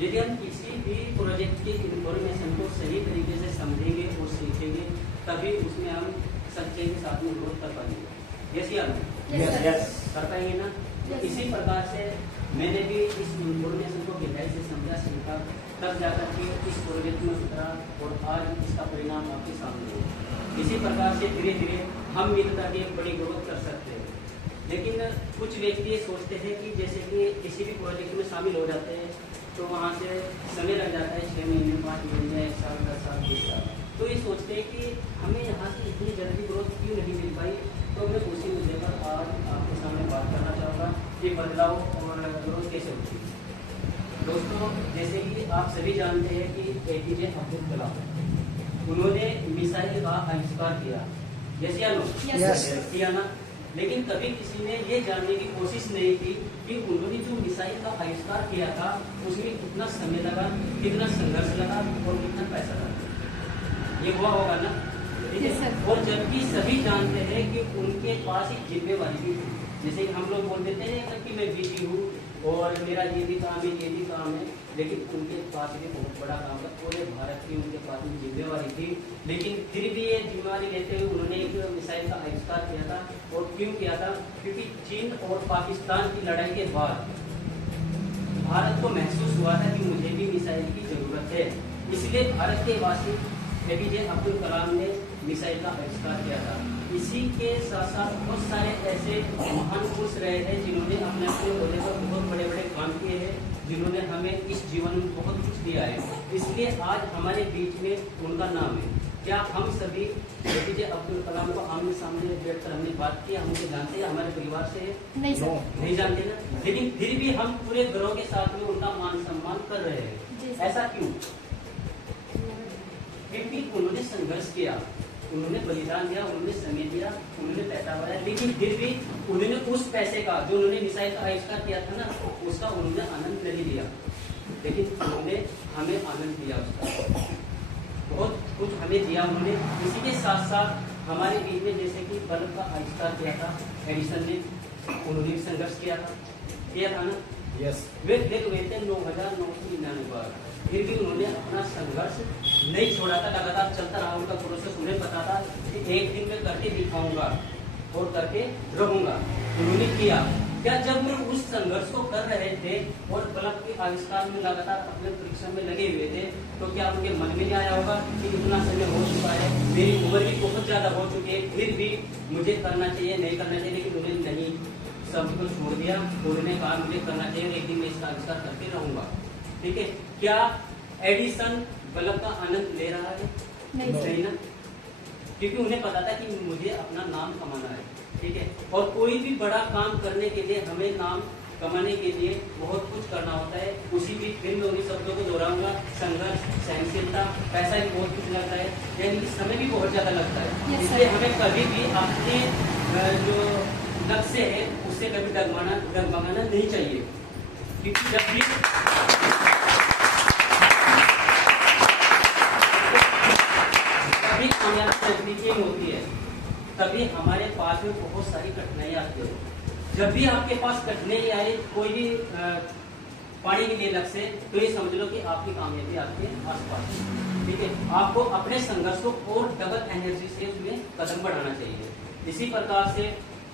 यदि हम किसी भी प्रोजेक्ट की इंफॉर्मेशन को सही तरीके से समझेंगे और सीखेंगे तभी उसमें हम सच्चे के साथ में ग्रोथ कर पाएंगे। जैसे हम कर पाएंगे ना। इसी प्रकार से मैंने भी इस इंफॉर्मेशन को गहराई से समझा सीखा, तब जाकर के इस प्रोजेक्ट में उतरा और आज इसका परिणाम आपके सामने है। इसी प्रकार से धीरे धीरे हम मिलकर के बड़ी ग्रोथ कर सकते हैं। लेकिन कुछ व्यक्ति सोचते हैं कि जैसे कि किसी भी प्रोजेक्ट में शामिल हो जाते हैं तो वहाँ से समय लग जाता है 6 महीने 5 महीने 1 साल 10 साल 20 साल। तो ये सोचते हैं कि हमें यहाँ से इतनी जल्दी ग्रोथ क्यों नहीं मिल पाई। तो मैं उसी मुद्दे पर आज आपके सामने बात करना चाहूँगा कि बदलाव और ग्रोथ कैसे होती है। दोस्तों, जैसे कि आप सभी जानते हैं कि APJ अब्दुल कलाम उन्होंने मिसाइल का आविष्कार किया, जैसे किया ना। लेकिन कभी किसी ने ये जानने की कोशिश नहीं की कि उन्होंने जो मिसाइल का आविष्कार किया था उसमें कितना समय लगा, कितना संघर्ष लगा और कितना पैसा लगा। ये हुआ होगा ना, ठीक है। और जबकि सभी जानते हैं कि उनके पास एक जिम्मेवारी भी थी। जैसे कि हम लोग बोल देते हैं कि मैं बिजी हूँ और मेरा ये भी काम है, ये भी काम है, लेकिन उनके पास भी बहुत बड़ा काम है। पूरे भारत की उनके पास में जिम्मेवारी थी, लेकिन फिर भी ये जिम्मेवारी लेते हुए उन्होंने एक मिसाइल का आविष्कार किया था। और क्यों किया था? क्योंकि चीन और पाकिस्तान की लड़ाई के बाद भारत को महसूस हुआ था कि मुझे भी मिसाइल की जरूरत है। इसलिए भारत के वासी APJ अब्दुल कलाम ने मिसाइल का आविष्कार किया था। इसी के साथ साथ बहुत सारे ऐसे महान पुरुष रहे हैं जिन्होंने अपने अपने ओहदे पर बहुत बड़े बड़े काम किए हैं, जिन्होंने हमें इस जीवन में बहुत कुछ दिया है। इसलिए आज हमारे बीच में उनका नाम है। क्या हम सभी APJ अब्दुल कलाम को आमने सामने बैठकर हमने बात की, हम उनको जानते हैं, हमारे परिवार से नहीं जानते ना। लेकिन फिर भी हम पूरे गर्व के साथ में उनका मान सम्मान कर रहे हैं। ऐसा क्यों? क्योंकि उन्होंने संघर्ष किया, उन्होंने बलिदान दिया, उन्होंने समय दिया, उन्होंने पैसा लगाया, लेकिन फिर भी उन्होंने उस पैसे का जो उन्होंने मिसाइल का आविष्कार किया था ना, उसका उन्होंने आनंद नहीं लिया। लेकिन उन्होंने हमें आनंद दिया, उसका बहुत कुछ हमें दिया उन्होंने। इसी के साथ साथ हमारे बीच में जैसे कि बल्ब का आविष्कार किया था एडिसन ने, उन्होंने भी संघर्ष किया था ना। वे फेल हुए थे 9,999 बार, फिर भी उन्होंने अपना संघर्ष नहीं छोड़ा था, लगातार चलता रहा उनका प्रोसेस। उन्हें पता था कि एक दिन मैं करके दिखाऊंगा और करके रहूंगा। उन्होंने किया क्या? जब वो उस संघर्ष को कर रहे थे और बल्ब के आविष्कार में लगातार अपने परीक्षा में लगे हुए थे, तो क्या उनके मन में नहीं आया होगा कि इतना समय हो चुका है, मेरी उम्र भी बहुत ज्यादा हो चुकी है, फिर भी मुझे करना चाहिए, नहीं करना चाहिए। लेकिन उन्होंने नहीं, सब कुछ छोड़ दिया। उन्होंने कहा मुझे करना चाहिए, एक दिन मैं इसका आविष्कार करके रहूंगा। ठीक है। क्या एडिसन बल्ब का आनंद ले रहा है? नहीं ना, क्योंकि उन्हें पता था कि मुझे अपना नाम कमाना है। ठीक है। और कोई भी बड़ा काम करने के लिए हमें नाम कमाने के लिए बहुत कुछ करना होता है। उसी भी फिर मैं उन्हीं शब्दों को दोहराऊंगा, संघर्ष, सहनशीलता, पैसा भी बहुत कुछ लगता है, यानी कि समय भी बहुत ज्यादा लगता है। इसलिए हमें कभी भी अपने जो लक्ष्य है उससे कभी डगमगाना नहीं चाहिए। क्योंकि जब भी कामयाबी होती है तभी हमारे पास में बहुत सारी कठिनाई आती है। जब भी आपके पास कठिनाई आए, कोई भी पानी के लिए लक्ष्य, तो ये समझ लो कि आपकी कामयाबी आपके आसपास है। ठीक है। आपको अपने संघर्ष को और डबल एनर्जी से उसमें कदम बढ़ाना चाहिए। इसी प्रकार से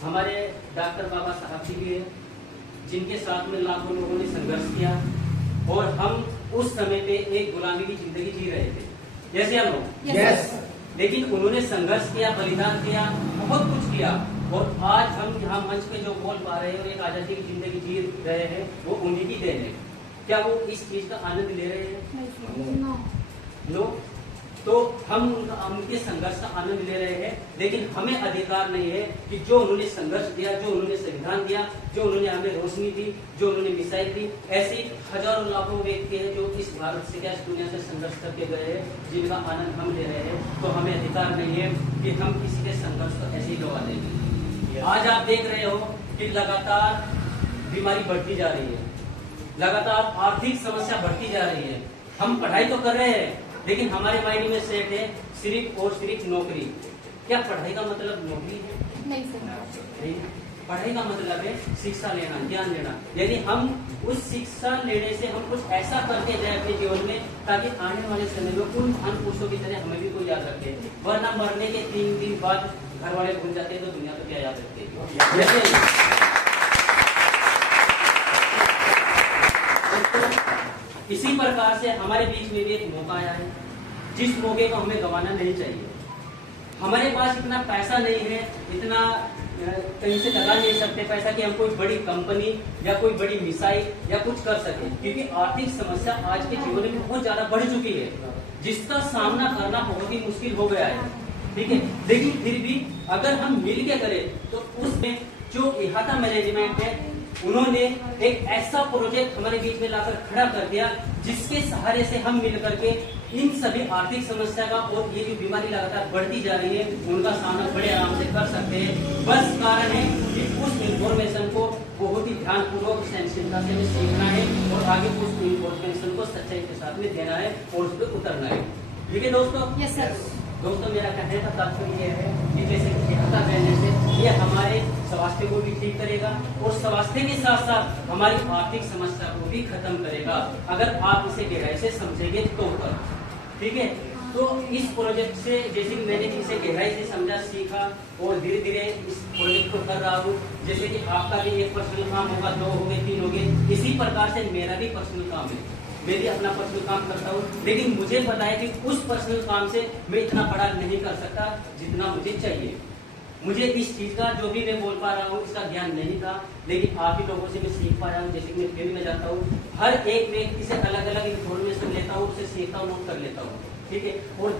हमारे डॉक्टर बाबा साहब जी भी है, जिनके साथ में लाखों लोगों ने संघर्ष किया और हम उस समय पे एक गुलामी की जिंदगी जी रहे थे, जैसे हम लोग। लेकिन उन्होंने संघर्ष किया, बलिदान किया, बहुत कुछ किया, और आज हम यहाँ मंच पे जो बोल पा रहे हैं और एक आजादी की जिंदगी जी रहे हैं, वो उन्हीं की देन है। क्या वो इस चीज का आनंद ले रहे हैं? नो। तो हम उनके संघर्ष का आनंद ले रहे हैं, लेकिन हमें अधिकार नहीं है कि जो उन्होंने संघर्ष दिया, जो उन्होंने संविधान दिया, जो उन्होंने हमें रोशनी दी, जो उन्होंने मिसाइल दी, ऐसे हजारों लाखों व्यक्ति हैं जो इस भारत से क्या इस दुनिया से संघर्ष करके गए हैं, जिनका आनंद हम ले रहे हैं। तो हमें अधिकार नहीं है कि हम किसी के संघर्ष को ऐसे ही गवा देंगे। आज आप देख रहे हो कि लगातार बीमारी बढ़ती जा रही है, लगातार आर्थिक समस्या बढ़ती जा रही है। हम पढ़ाई तो कर रहे हैं, लेकिन हमारे माइंड में सेट है सिर्फ और सिर्फ नौकरी। क्या पढ़ाई का मतलब नौकरी है? नहीं। पढ़ाई का मतलब है शिक्षा लेना, ज्ञान लेना, यानी हम उस शिक्षा लेने से हम कुछ ऐसा करके जाए अपने जीवन में ताकि आने वाले समय में उन महान पुरुषों की तरह हमें भी कोई याद रखे। वरना मरने के 3 दिन बाद घर वाले भूल जाते हैं तो दुनिया तो क्या याद रखेगी। इसी प्रकार से हमारे बीच में भी एक मौका आया है, जिस मौके को हमें गंवाना नहीं चाहिए। हमारे पास इतना पैसा नहीं है, इतना कहीं से लगा नहीं सकते पैसा कि हम कोई बड़ी कंपनी या कोई बड़ी मिसाइल या कुछ कर सके, क्योंकि आर्थिक समस्या आज के जीवन में बहुत ज्यादा बढ़ चुकी है, जिसका सामना करना बहुत ही मुश्किल हो गया है। ठीक है, लेकिन फिर भी अगर हम मिल के करें तो उसमें जो इहाता मैनेजमेंट है उन्होंने एक ऐसा प्रोजेक्ट हमारे बीच में लाकर खड़ा कर दिया जिसके सहारे से हम मिल करके इन सभी आर्थिक समस्या का और ये जो बीमारी लगातार बढ़ती जा रही है उनका सामना बड़े आराम से कर सकते हैं। बस कारण है कि उस इंफॉर्मेशन को बहुत ही ध्यानपूर्वक सहनशीलता से हमें सीखना है और आगे उस इंफॉर्मेशन को सच्चाई के साथ में देना है और उस पर उतरना है। ठीक है दोस्तों? Yes sir. दोस्तों, मेरा कहने का तात्पर्य यह है कि जैसे इहाता करने से ये हमारे स्वास्थ्य को भी ठीक करेगा और स्वास्थ्य के साथ साथ हमारी आर्थिक समस्या को भी खत्म करेगा, अगर आप इसे गहराई से समझेंगे तो। ठीक है, तो इस प्रोजेक्ट से जैसे कि मैंने इसे गहराई से समझा, सीखा और धीरे धीरे इस प्रोजेक्ट को कर रहा हूँ। जैसे कि आपका भी एक पर्सनल काम होगा, 2 हो गए, 3 हो गए, इसी प्रकार से मेरा भी पर्सनल काम है, मैं भी अपना पर्सनल काम करता हूँ। लेकिन मुझे पता है कि उस पर्सनल काम से मैं इतना बड़ा नहीं कर सकता जितना मुझे चाहिए। मुझे इस चीज का जो भी मैं बोल पा रहा हूँ इसका ज्ञान नहीं था, लेकिन आप ही लोगों से मैं सीख पाया हूँ। जैसे कि मैं फील्ड में जाता हूँ, हर एक व्यक्ति से अलग अलग इन्फॉर्मेशन लेता हूँ, उसे सीखता हूँ, नोट कर लेता हूँ। ठीक है, और